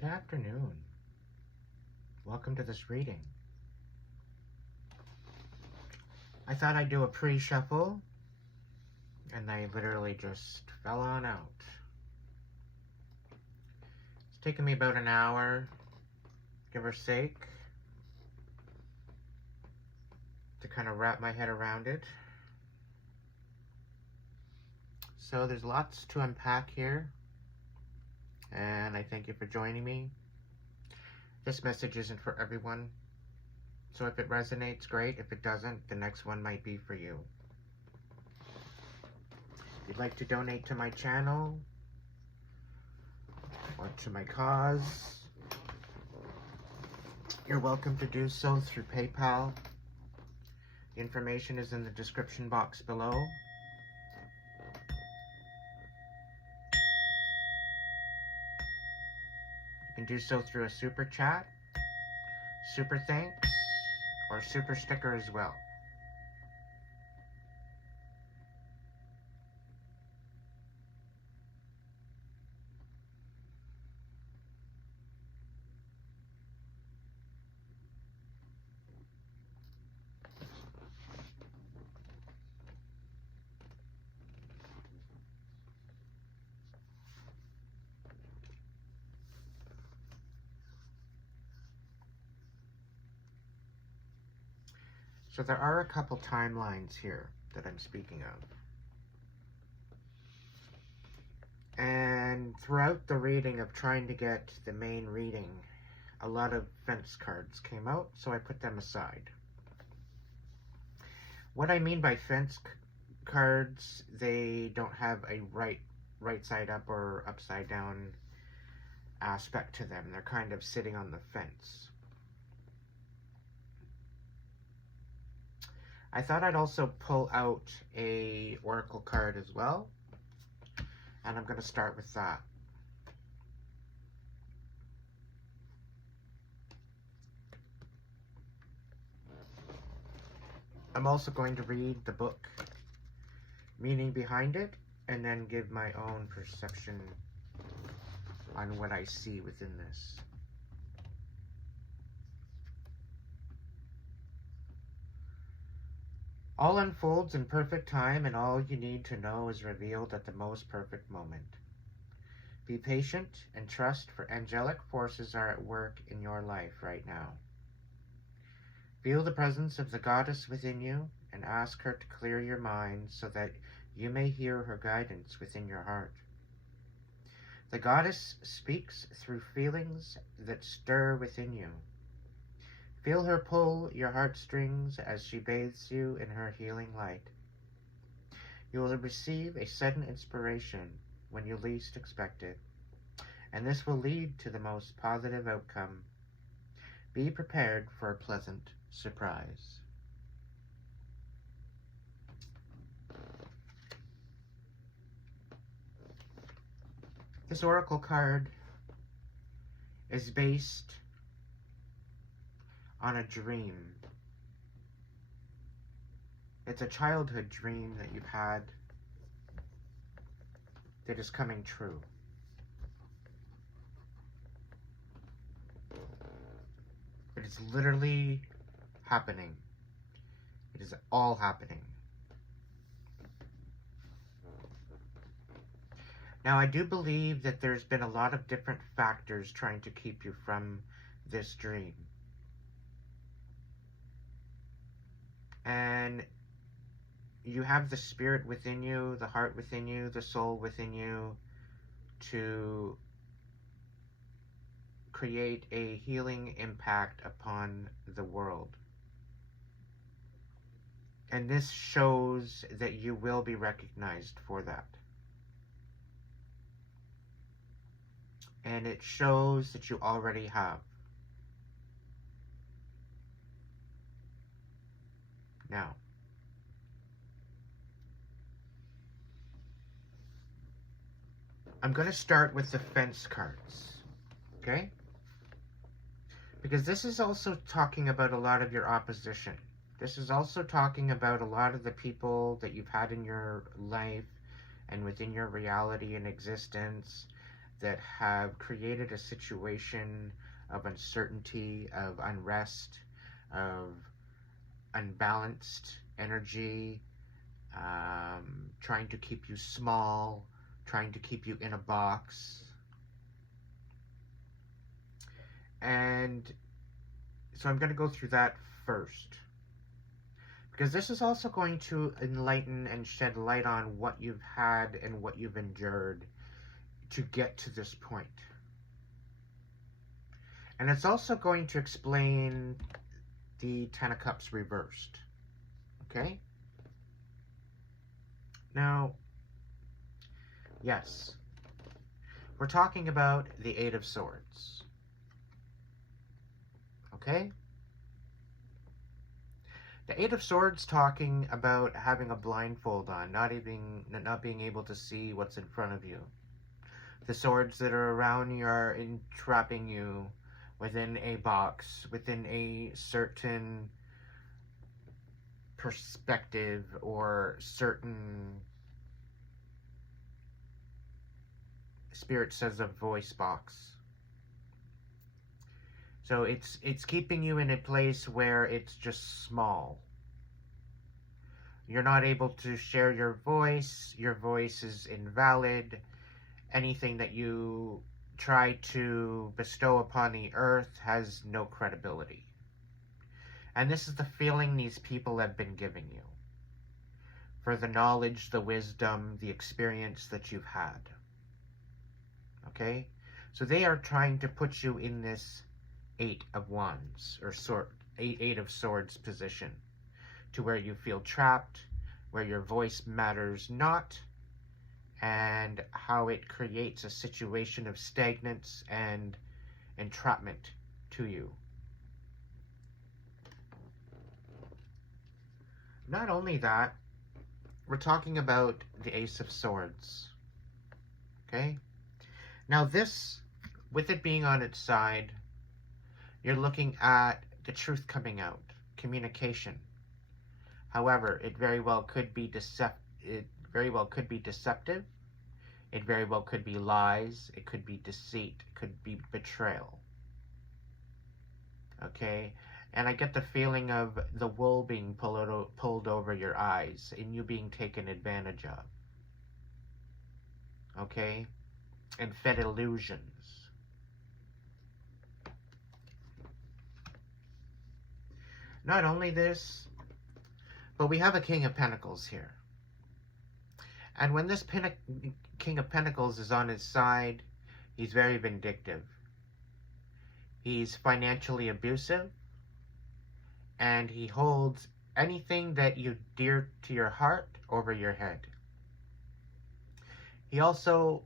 Good afternoon. Welcome to this reading. I thought I'd do a pre-shuffle, and I literally just fell on out. It's taken me about an hour, give or take, to kind of wrap my head around it. So there's lots to unpack here, and I thank you for joining me. This message isn't for everyone, so if it resonates, great. If it doesn't, the next one might be for you. If you'd like to donate to my channel or to my cause, you're welcome to do so through PayPal. The information is in the description box below. You can do so through a super chat, super thanks, or super sticker as well. So there are a couple timelines here that I'm speaking of. And throughout the reading of trying to get the main reading, a lot of fence cards came out, so I put them aside. What I mean by fence cards, they don't have a right side up or upside down aspect to them. They're kind of sitting on the fence. I thought I'd also pull out a oracle card as well, and I'm going to start with that. I'm also going to read the book, meaning behind it, and then give my own perception on what I see within this. All unfolds in perfect time, and all you need to know is revealed at the most perfect moment. Be patient and trust, for angelic forces are at work in your life right now. Feel the presence of the goddess within you and ask her to clear your mind so that you may hear her guidance within your heart. The goddess speaks through feelings that stir within you. Feel her pull your heartstrings as she bathes you in her healing light. You will receive a sudden inspiration when you least expect it, and this will lead to the most positive outcome. Be prepared for a pleasant surprise. This oracle card is based on a dream. It's a childhood dream that you've had that is coming true. It is literally happening. It is all happening. Now, I do believe that there's been a lot of different factors trying to keep you from this dream. And you have the spirit within you, the heart within you, the soul within you to create a healing impact upon the world. And this shows that you will be recognized for that. And it shows that you already have. Now, I'm going to start with the fence cards, okay? Because this is also talking about a lot of your opposition. This is also talking about a lot of the people that you've had in your life and within your reality and existence that have created a situation of uncertainty, of unrest, of unbalanced energy, trying to keep you small, trying to keep you in a box. And so I'm going to go through that first, because this is also going to enlighten and shed light on what you've had and what you've endured to get to this point. And it's also going to explain the Ten of Cups reversed. Okay? Now, yes, we're talking about the Eight of Swords. Okay? The Eight of Swords talking about having a blindfold on, not being able to see what's in front of you. The swords that are around you are entrapping you within a box, within a certain perspective or certain, Spirit says, a voice box. So it's keeping you in a place where it's just small. You're not able to share your voice is invalid. Anything that you try to bestow upon the earth has no credibility. And this is the feeling these people have been giving you, for the knowledge, the wisdom, the experience that you've had. Okay? So they are trying to put you in this Eight of Wands, or Eight of Swords position, to where you feel trapped, where your voice matters not, and how it creates a situation of stagnance and entrapment to you. Not only that, we're talking about the Ace of Swords. Okay? Now this, with it being on its side, you're looking at the truth coming out, communication. However, it very well could be deceptive. It very well could be lies. It could be deceit. It could be betrayal. Okay? And I get the feeling of the wool being pulled over your eyes and you being taken advantage of. Okay? And fed illusions. Not only this, but we have a King of Pentacles here. And when this King of Pentacles is on his side, he's very vindictive. He's financially abusive. And he holds anything that you dear to your heart over your head. He also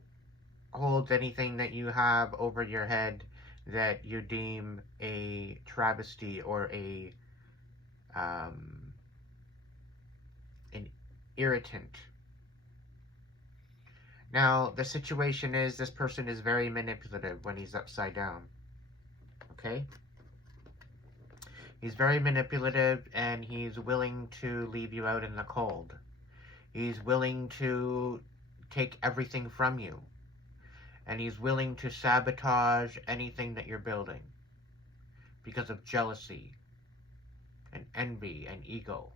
holds anything that you have over your head that you deem a travesty or an irritant. Now, the situation is this person is very manipulative when he's upside down. Okay? He's very manipulative, and he's willing to leave you out in the cold. He's willing to take everything from you. And he's willing to sabotage anything that you're building because of jealousy and envy and ego.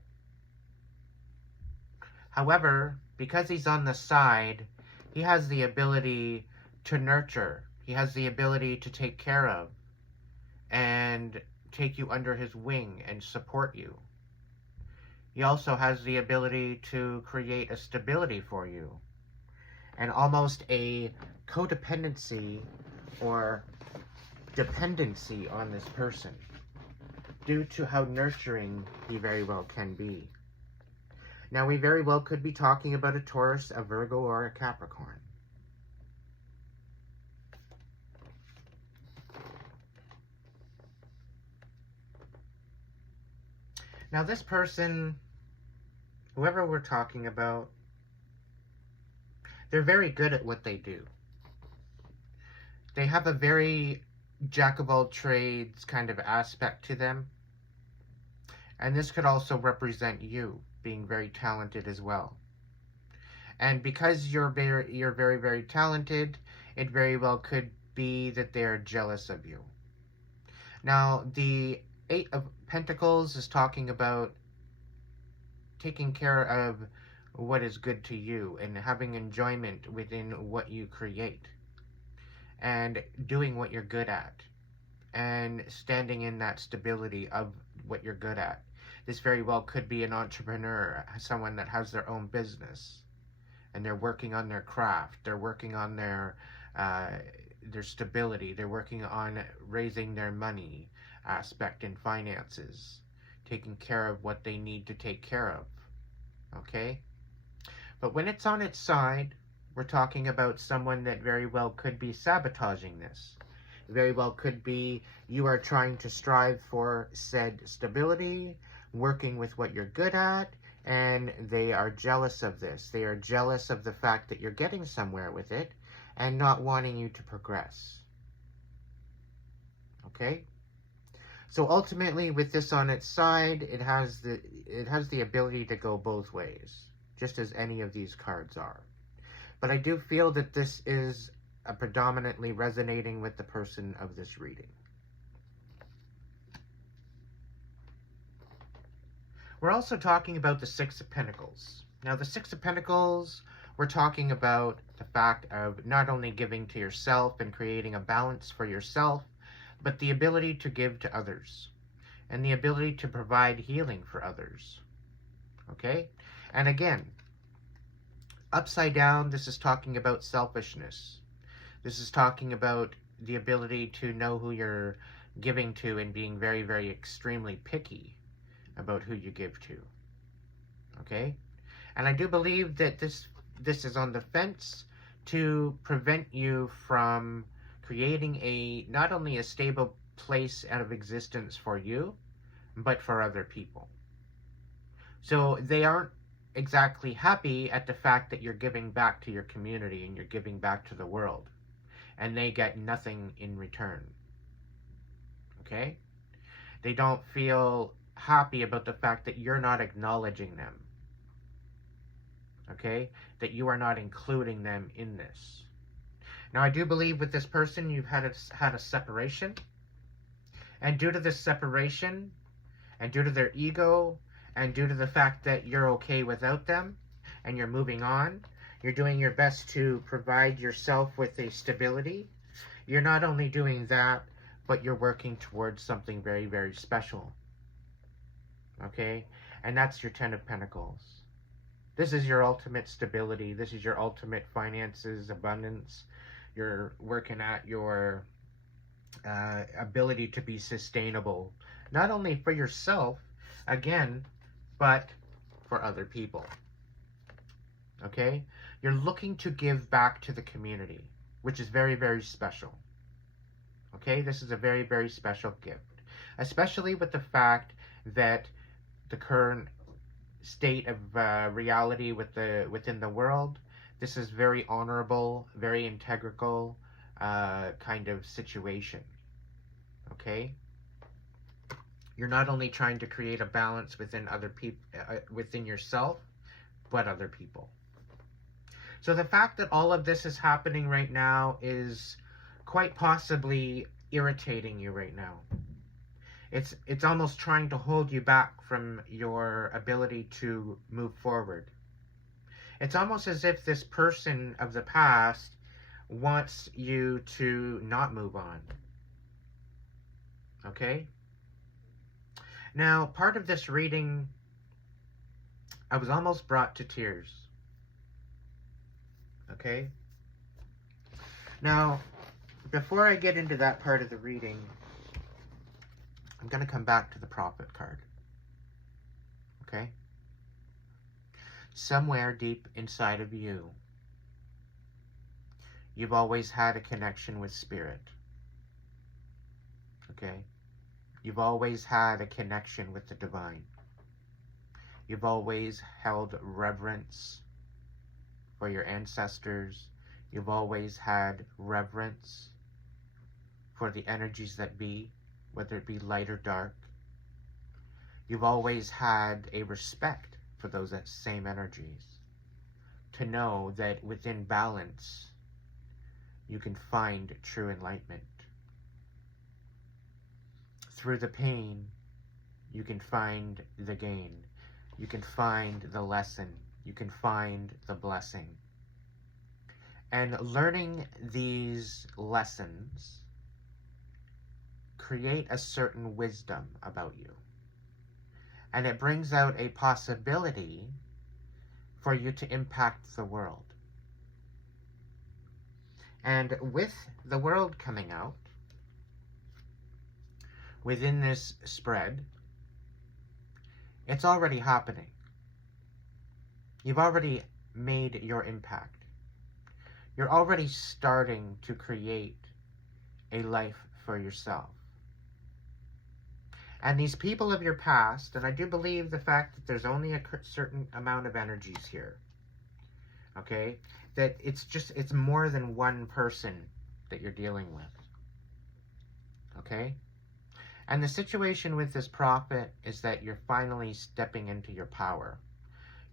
However, because he's on the side, he has the ability to nurture. He has the ability to take care of and take you under his wing and support you. He also has the ability to create a stability for you and almost a codependency or dependency on this person due to how nurturing he very well can be. Now, we very well could be talking about a Taurus, a Virgo, or a Capricorn. Now, this person, whoever we're talking about, they're very good at what they do. They have a very jack-of-all-trades kind of aspect to them. And this could also represent you being very talented as well. And because you're very, very talented, it very well could be that they are jealous of you. Now, the Eight of Pentacles is talking about taking care of what is good to you and having enjoyment within what you create and doing what you're good at and standing in that stability of what you're good at. This very well could be an entrepreneur, someone that has their own business and they're working on their craft, they're working on their stability, they're working on raising their money aspect in finances, taking care of what they need to take care of. Okay? But when it's on its side, we're talking about someone that very well could be sabotaging this. Very well could be you are trying to strive for said stability, working with what you're good at, and they are jealous of this. They are jealous of the fact that you're getting somewhere with it and not wanting you to progress. Okay? So ultimately, with this on its side, it has the ability to go both ways, just as any of these cards are. But I do feel that this is predominantly resonating with the person of this reading. We're also talking about the Six of Pentacles. Now, the Six of Pentacles, we're talking about the fact of not only giving to yourself and creating a balance for yourself, but the ability to give to others and the ability to provide healing for others. Okay? And again, upside down, this is talking about selfishness. This is talking about the ability to know who you're giving to and being very, very extremely picky about who you give to. Okay? And I do believe that this is on the fence to prevent you from creating not only a stable place out of existence for you, but for other people. So they aren't exactly happy at the fact that you're giving back to your community and you're giving back to the world, and they get nothing in return. Okay? They don't feel happy about the fact that you're not acknowledging them. Okay? That you are not including them in this. Now, I do believe with this person, you've had a separation. And due to this separation, and due to their ego, and due to the fact that you're okay without them, and you're moving on, you're doing your best to provide yourself with a stability. You're not only doing that, but you're working towards something very, very special. Okay? And that's your Ten of Pentacles. This is your ultimate stability. This is your ultimate finances, abundance. You're working at your ability to be sustainable, not only for yourself, again, but for other people. Okay? You're looking to give back to the community, which is very, very special. Okay? This is a very, very special gift, especially with the fact that the current state of reality within the world, this is very honorable, very integral kind of situation. Okay? You're not only trying to create a balance within other people, within yourself, but other people. So the fact that all of this is happening right now is quite possibly irritating you right now. It's almost trying to hold you back from your ability to move forward. It's almost as if this person of the past wants you to not move on. Okay? Now, part of this reading, I was almost brought to tears. Okay? Now, before I get into that part of the reading, I'm going to come back to the Prophet card. Okay? Somewhere deep inside of you, you've always had a connection with Spirit. Okay? You've always had a connection with the divine. You've always held reverence for your ancestors. You've always had reverence for the energies that be, whether it be light or dark. You've always had a respect for those same energies. To know that within balance, you can find true enlightenment. Through the pain, you can find the gain. You can find the lesson. You can find the blessing. And learning these lessons create a certain wisdom about you. And it brings out a possibility for you to impact the world. And with the world coming out, within this spread, it's already happening. You've already made your impact. You're already starting to create a life for yourself. And these people of your past, and I do believe the fact that there's only a certain amount of energies here, okay, that it's more than one person that you're dealing with, okay? And the situation with this prophet is that you're finally stepping into your power.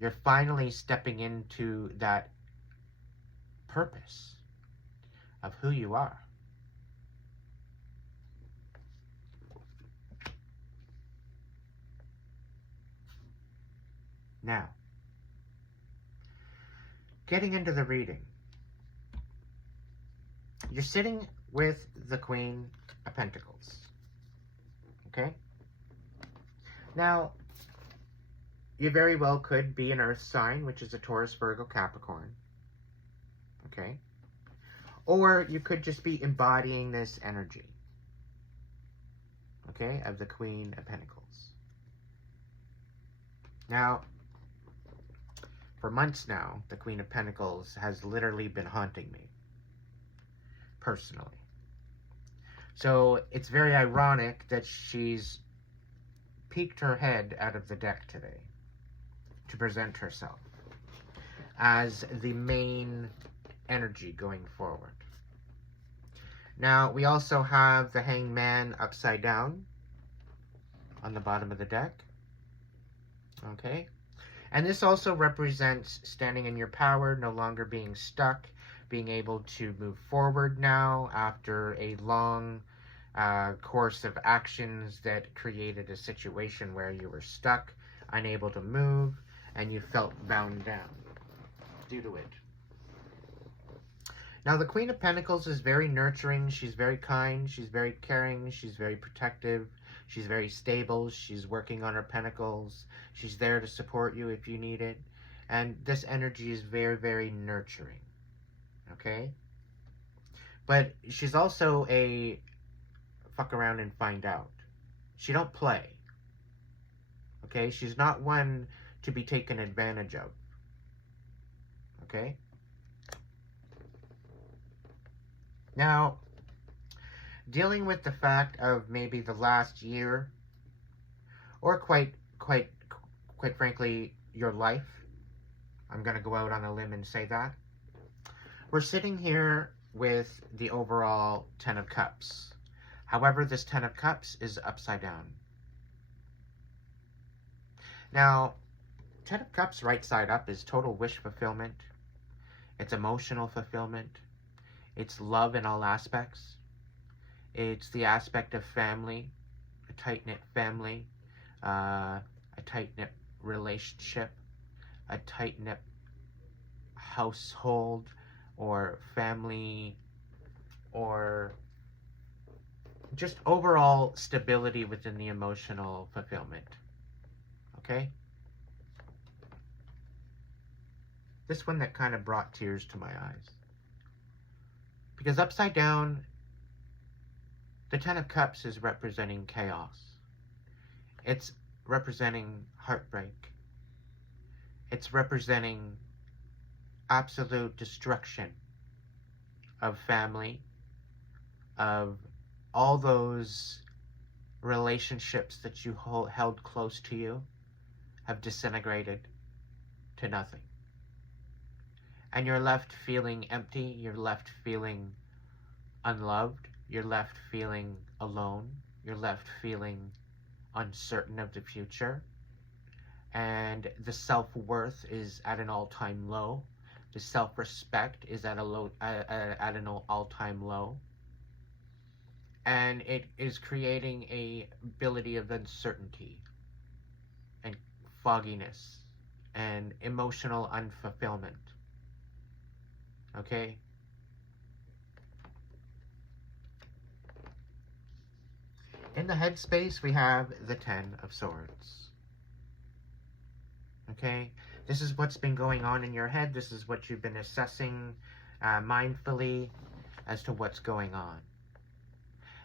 You're finally stepping into that purpose of who you are. Now, getting into the reading. You're sitting with the Queen of Pentacles. Okay? Now, you very well could be an earth sign, which is a Taurus, Virgo, Capricorn. Okay? Or you could just be embodying this energy. Okay? Of the Queen of Pentacles. Now, for months now, the Queen of Pentacles has literally been haunting me. Personally. So, it's very ironic that she's peeked her head out of the deck today to present herself as the main energy going forward. Now, we also have the Hanged Man upside down on the bottom of the deck. Okay? And this also represents standing in your power, no longer being stuck, being able to move forward now after a long course of actions that created a situation where you were stuck, unable to move, and you felt bound down due to it. Now, the Queen of Pentacles is very nurturing. She's very kind. She's very caring. She's very protective. She's very stable. She's working on her pentacles. She's there to support you if you need it. And this energy is very, very nurturing. Okay? But she's also a fuck around and find out. She don't play. Okay? She's not one to be taken advantage of. Okay? Now, dealing with the fact of maybe the last year, or quite frankly, your life, I'm going to go out on a limb and say that, we're sitting here with the overall Ten of Cups. However, this Ten of Cups is upside down. Now, Ten of Cups right side up is total wish fulfillment. It's emotional fulfillment. It's love in all aspects. It's the aspect of family, a tight-knit family, a tight-knit relationship, a tight-knit household or family, or just overall stability within the emotional fulfillment. Okay? This one that kind of brought tears to my eyes. Because upside down, the Ten of Cups is representing chaos. It's representing heartbreak. It's representing absolute destruction of family, of all those relationships that you held close to you have disintegrated to nothing. And you're left feeling empty, you're left feeling unloved, you're left feeling alone, you're left feeling uncertain of the future, and the self-worth is at an all-time low. The self-respect is at a low, at an all-time low. And it is creating a ability of uncertainty and fogginess and emotional unfulfillment. Okay? In the headspace, we have the Ten of Swords. Okay? This is what's been going on in your head. This is what you've been assessing mindfully as to what's going on.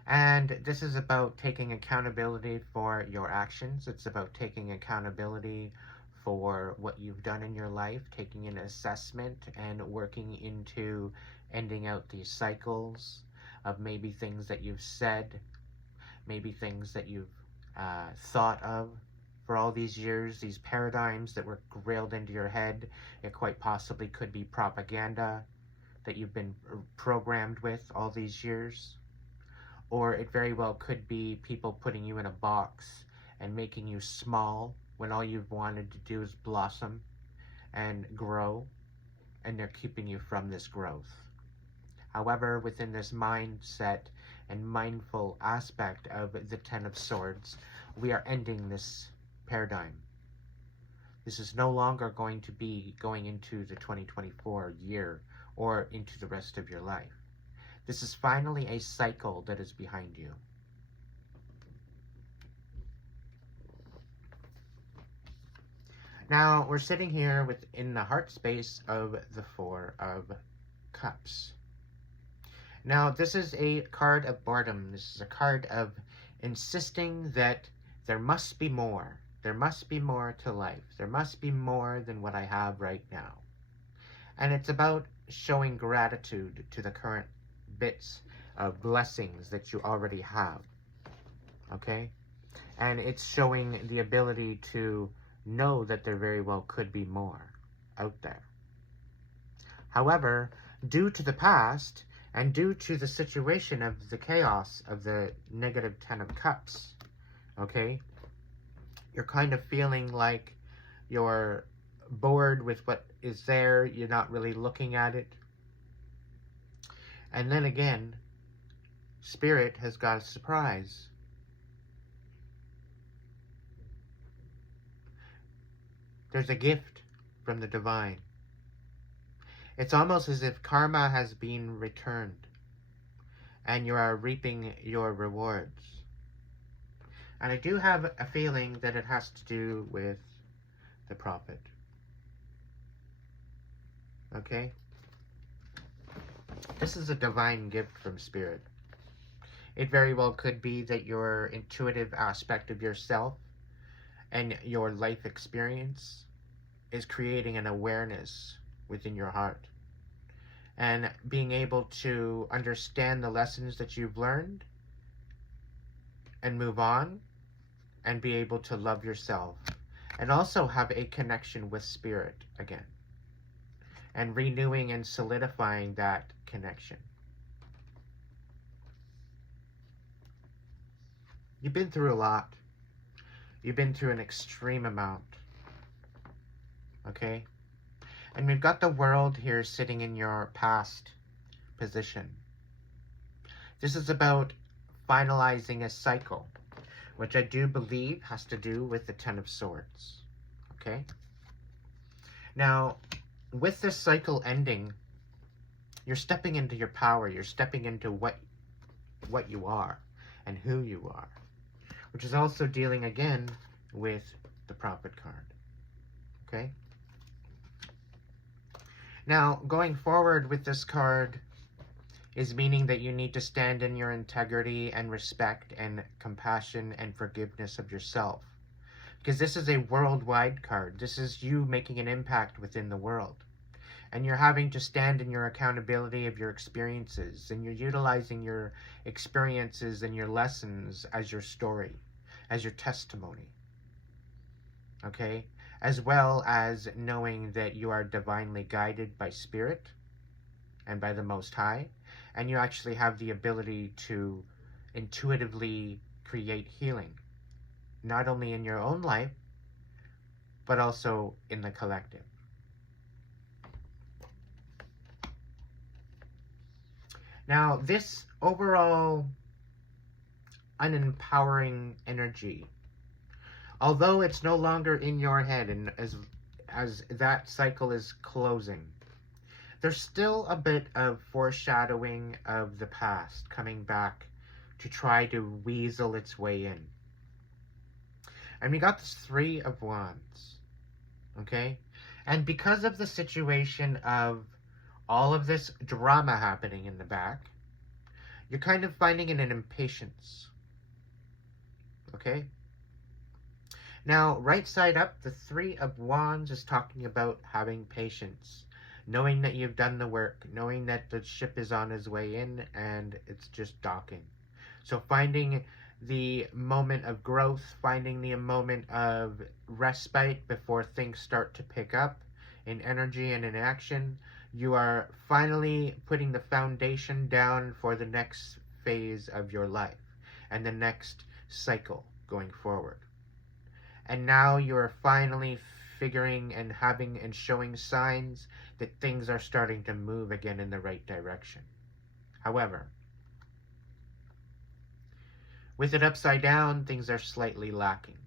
And this is about taking accountability for your actions. It's about taking accountability for what you've done in your life, taking an assessment and working into ending out these cycles of maybe things that you've said, maybe things that you've thought of for all these years, these paradigms that were drilled into your head. It quite possibly could be propaganda that you've been programmed with all these years. Or it very well could be people putting you in a box and making you small when all you've wanted to do is blossom and grow, and they're keeping you from this growth. However, within this mindset and mindful aspect of the Ten of Swords, we are ending this paradigm. This is no longer going to be going into the 2024 year or into the rest of your life. This is finally a cycle that is behind you. Now, we're sitting here within the heart space of the Four of Cups. Now, this is a card of boredom. This is a card of insisting that there must be more. There must be more to life. There must be more than what I have right now. And it's about showing gratitude to the current bits of blessings that you already have. Okay? And it's showing the ability to know that there very well could be more out there. However, due to the past and due to the situation of the chaos of the negative Ten of Cups, okay, you're kind of feeling like you're bored with what is there. You're not really looking at it. And then again, Spirit has got a surprise. There's a gift from the divine. It's almost as if karma has been returned and you are reaping your rewards. And I do have a feeling that it has to do with the prophet. Okay? This is a divine gift from Spirit. It very well could be that your intuitive aspect of yourself and your life experience is creating an awareness within your heart. And being able to understand the lessons that you've learned and move on and be able to love yourself. And also have a connection with Spirit again. And renewing and solidifying that connection. You've been through a lot. You've been through an extreme amount. Okay? And we've got the world here sitting in your past position. This is about finalizing a cycle, which I do believe has to do with the Ten of Swords. Okay? Now, with this cycle ending, you're stepping into your power. You're stepping into what you are and who you are, which is also dealing again with the Prophet card. Okay? Now, going forward with this card is meaning that you need to stand in your integrity and respect and compassion and forgiveness of yourself. Because this is a worldwide card. This is you making an impact within the world. And you're having to stand in your accountability of your experiences. And you're utilizing your experiences and your lessons as your story, as your testimony. Okay? As well as knowing that you are divinely guided by Spirit and by the Most High. And you actually have the ability to intuitively create healing. Not only in your own life, but also in the collective. Now, this overall unempowering energy, although it's no longer in your head, and as that cycle is closing, there's still a bit of foreshadowing of the past coming back to try to weasel its way in. And we got this Three of Wands, okay? And because of the situation of all of this drama happening in the back, you're kind of finding an impatience, okay? Now, right side up, the Three of Wands is talking about having patience, knowing that you've done the work, knowing that the ship is on its way in and it's just docking. So finding the moment of growth, finding the moment of respite before things start to pick up in energy and in action. You are finally putting the foundation down for the next phase of your life and the next cycle going forward. And now you are finally figuring and having and showing signs that things are starting to move again in the right direction. However, with it upside down, things are slightly lacking.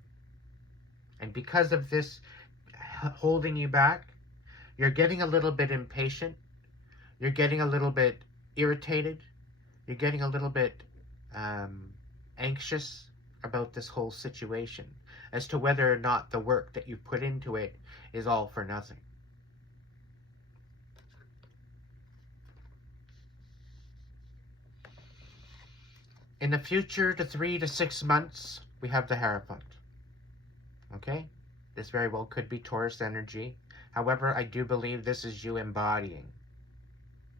And because of this holding you back, you're getting a little bit impatient. You're getting a little bit irritated. You're getting a little bit anxious about this whole situation as to whether or not the work that you put into it is all for nothing. In the future, to 3 to 6 months, we have the Hierophant. Okay? This very well could be Taurus energy. However, I do believe this is you embodying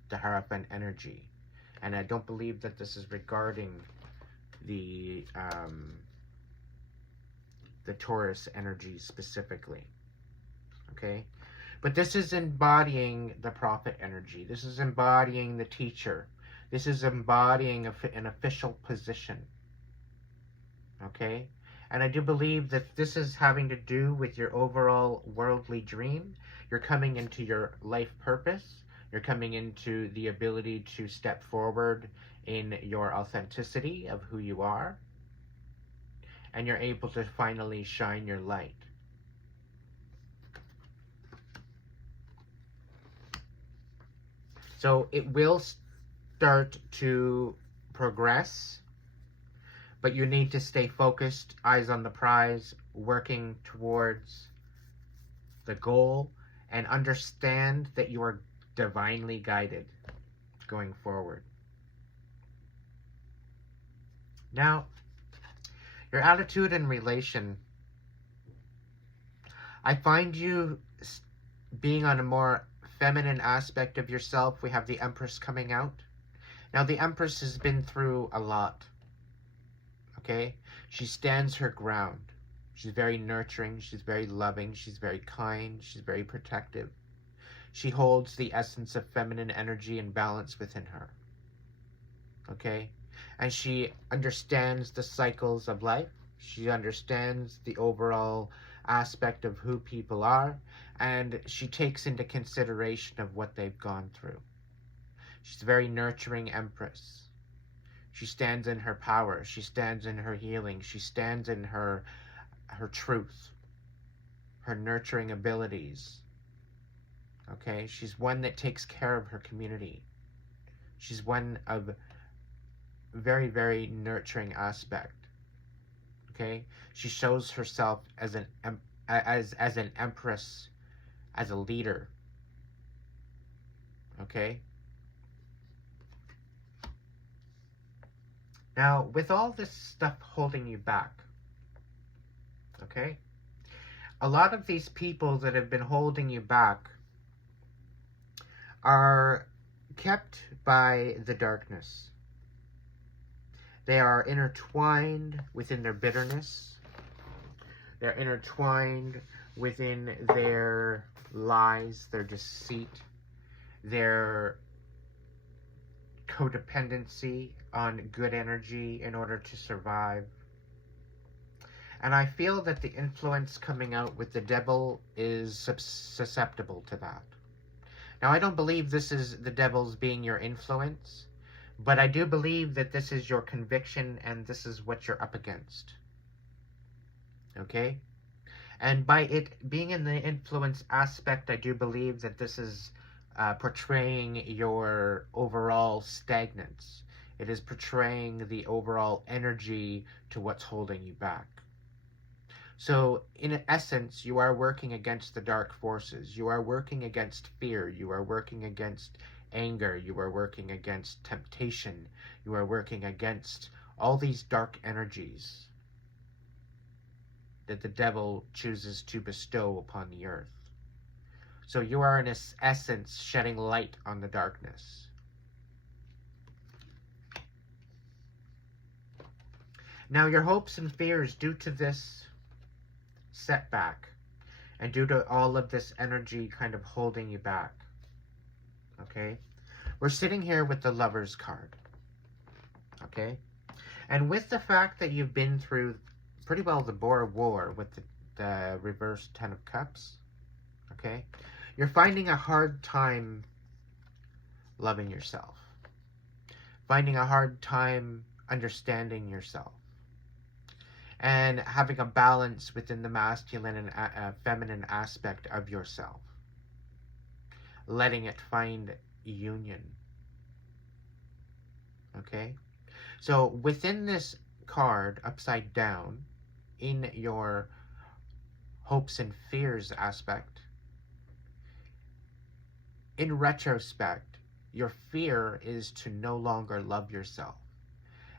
the Hierophant energy. And I don't believe that this is regarding the Taurus energy specifically. Okay? But this is embodying the Prophet energy. This is embodying the teacher. This is embodying an official position. Okay? And I do believe that this is having to do with your overall worldly dream. You're coming into your life purpose. You're coming into the ability to step forward in your authenticity of who you are. And you're able to finally shine your light. So it will start to progress, but you need to stay focused, eyes on the prize, working towards the goal, and understand that you are divinely guided going forward. Now, your attitude and relation. I find you being on a more feminine aspect of yourself. We have the Empress coming out. Now, the Empress has been through a lot. Okay? She stands her ground. She's very nurturing. She's very loving. She's very kind. She's very protective. She holds the essence of feminine energy and balance within her. Okay? And she understands the cycles of life. She understands the overall aspect of who people are. And she takes into consideration of what they've gone through. She's a very nurturing Empress. She stands in her power. She stands in her healing. She stands in her truth, her nurturing abilities. Okay? She's one that takes care of her community. She's one of very, very nurturing aspect. Okay? She shows herself as an Empress, as a leader. Okay? Now, with all this stuff holding you back, okay, a lot of these people that have been holding you back are kept by the darkness. They are intertwined within their bitterness. They're intertwined within their lies, their deceit, their codependency on good energy in order to survive. And I feel that the influence coming out with the devil is susceptible to that. Now, I don't believe this is the devil's being your influence, But I do believe that this is your conviction and this is what you're up against. Okay? And by it being in the influence aspect, I do believe that this is portraying your overall stagnance. It is portraying the overall energy to what's holding you back. So, in essence, you are working against the dark forces. You are working against fear. You are working against anger. You are working against temptation. You are working against all these dark energies that the devil chooses to bestow upon the earth. So you are, in essence, shedding light on the darkness. Now, your hopes and fears due to this setback and due to all of this energy kind of holding you back, okay? We're sitting here with the Lover's card, okay? And with the fact that you've been through pretty well the Boer War with the reverse Ten of Cups, okay? You're finding a hard time loving yourself. Finding a hard time understanding yourself. And having a balance within the masculine and feminine aspect of yourself. Letting it find union. Okay? So within this card, upside down, in your hopes and fears aspect, in retrospect, your fear is to no longer love yourself.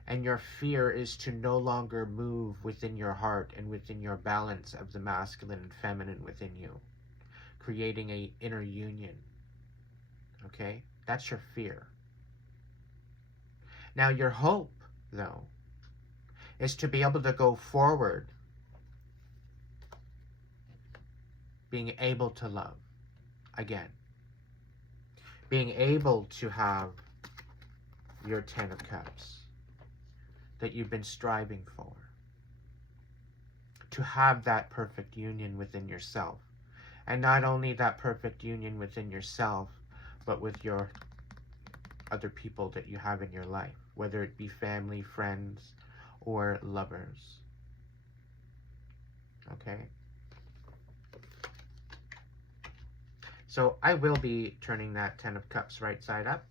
And your fear is to no longer move within your heart and within your balance of the masculine and feminine within you, creating an inner union. Okay? That's your fear. Now, your hope, though, is to be able to go forward, being able to love again. Being able to have your Ten of Cups that you've been striving for. To have that perfect union within yourself. And not only that perfect union within yourself, but with your other people that you have in your life. Whether it be family, friends, or lovers. Okay? So I will be turning that Ten of Cups right side up,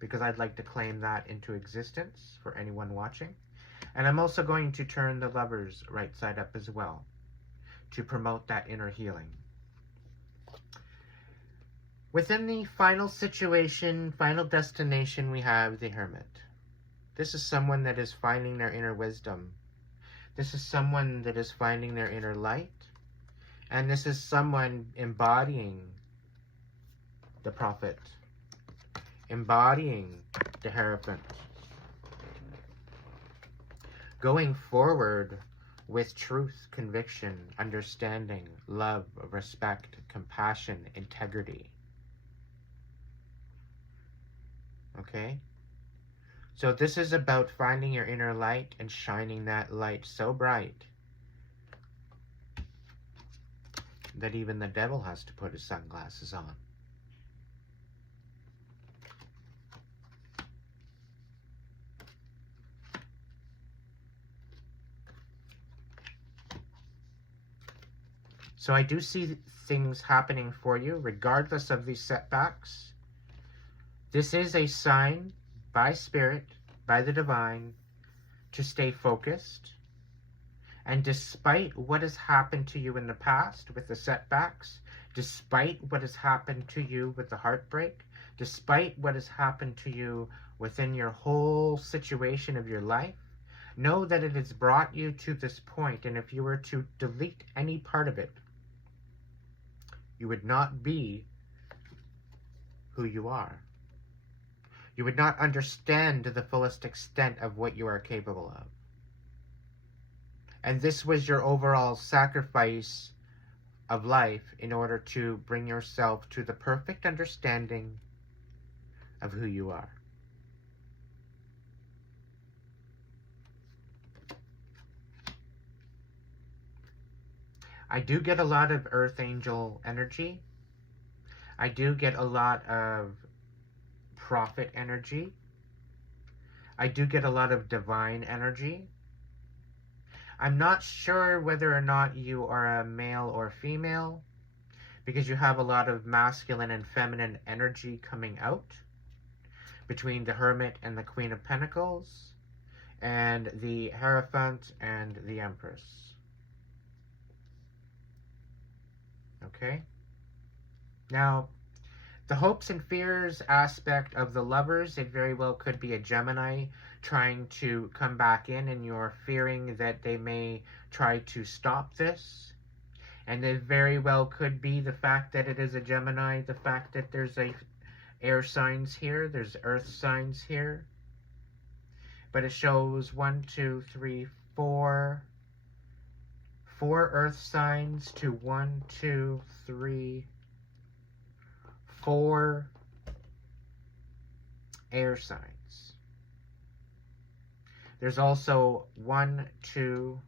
because I'd like to claim that into existence for anyone watching. And I'm also going to turn the Lovers right side up as well, to promote that inner healing. Within the final situation, final destination, we have the Hermit. This is someone that is finding their inner wisdom. This is someone that is finding their inner light. And this is someone embodying the Prophet. Embodying the Hierophant. Going forward with truth, conviction, understanding, love, respect, compassion, integrity. Okay? So this is about finding your inner light and shining that light so bright that even the devil has to put his sunglasses on. So I do see things happening for you, regardless of these setbacks. This is a sign by Spirit, by the Divine, to stay focused. And despite what has happened to you in the past with the setbacks, despite what has happened to you with the heartbreak, despite what has happened to you within your whole situation of your life, know that it has brought you to this point. And if you were to delete any part of it, you would not be who you are. You would not understand to the fullest extent of what you are capable of. And this was your overall sacrifice of life in order to bring yourself to the perfect understanding of who you are. I do get a lot of Earth Angel energy. I do get a lot of Prophet energy. I do get a lot of divine energy. I'm not sure whether or not you are a male or female, because you have a lot of masculine and feminine energy coming out between the Hermit and the Queen of Pentacles, and the Hierophant and the Empress. Okay? Now, the hopes and fears aspect of the Lovers, it very well could be a Gemini trying to come back in, and you're fearing that they may try to stop this. And it very well could be the fact that it is a Gemini, the fact that there's air signs here, there's earth signs here. But it shows 1, 2, 3, 4 earth signs to 1, 2, 3, 4 air signs. There's also 1, 2,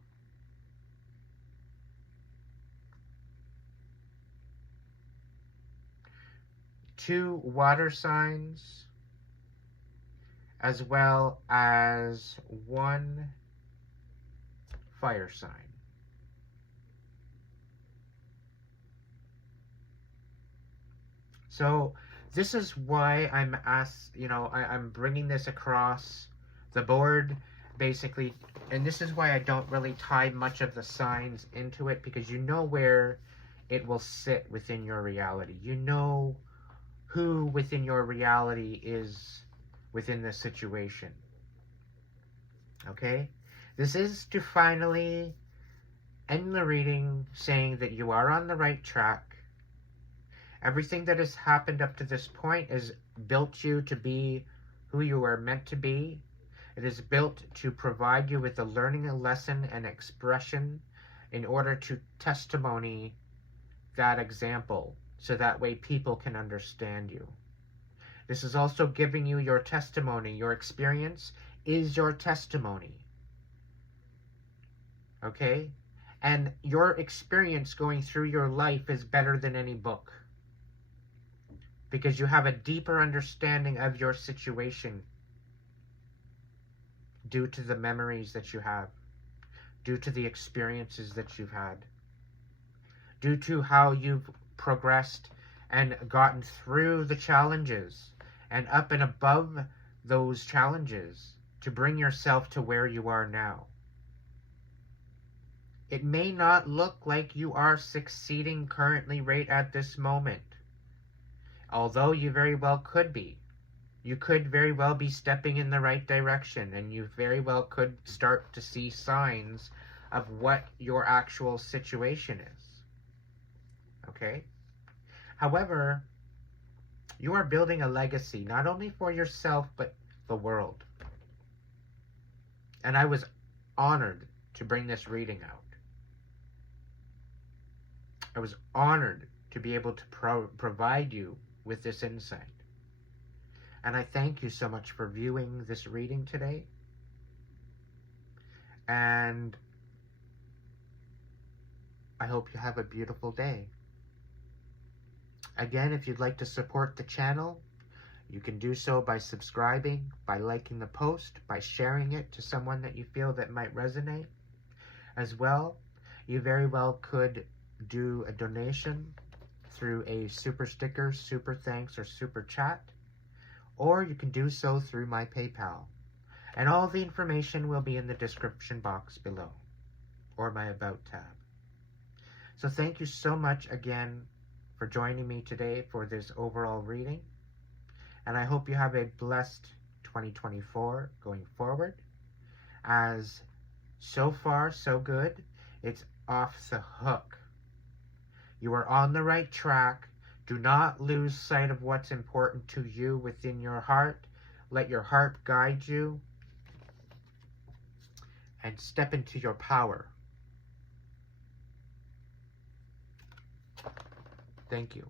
2 water signs, as well as 1 fire sign. So this is why I'm I'm bringing this across the board, basically, and this is why I don't really tie much of the signs into it, because you know where it will sit within your reality. You know who within your reality is within this situation. Okay? This is to finally end the reading saying that you are on the right track. Everything that has happened up to this point has built you to be who you are meant to be. It is built to provide you with a learning, a lesson, and expression in order to testimony that example, so that way people can understand you. This is also giving you your testimony. Your experience is your testimony. Okay? And your experience going through your life is better than any book, because you have a deeper understanding of your situation due to the memories that you have, due to the experiences that you've had, due to how you've progressed and gotten through the challenges and up and above those challenges to bring yourself to where you are now. It may not look like you are succeeding currently right at this moment, although you very well could be. You could very well be stepping in the right direction, and you very well could start to see signs of what your actual situation is. Okay? However, you are building a legacy, not only for yourself, but the world. And I was honored to bring this reading out. I was honored to be able to provide you with this insight. And I thank you so much for viewing this reading today. And I hope you have a beautiful day. Again, if you'd like to support the channel, you can do so by subscribing, by liking the post, by sharing it to someone that you feel that might resonate. As well, you very well could do a donation through a super sticker, super thanks, or super chat, or you can do so through my PayPal. And all the information will be in the description box below, or my About tab. So thank you so much again for joining me today for this overall reading. And I hope you have a blessed 2024 going forward. As so far, so good. It's off the hook. You are on the right track. Do not lose sight of what's important to you within your heart. Let your heart guide you. And step into your power. Thank you.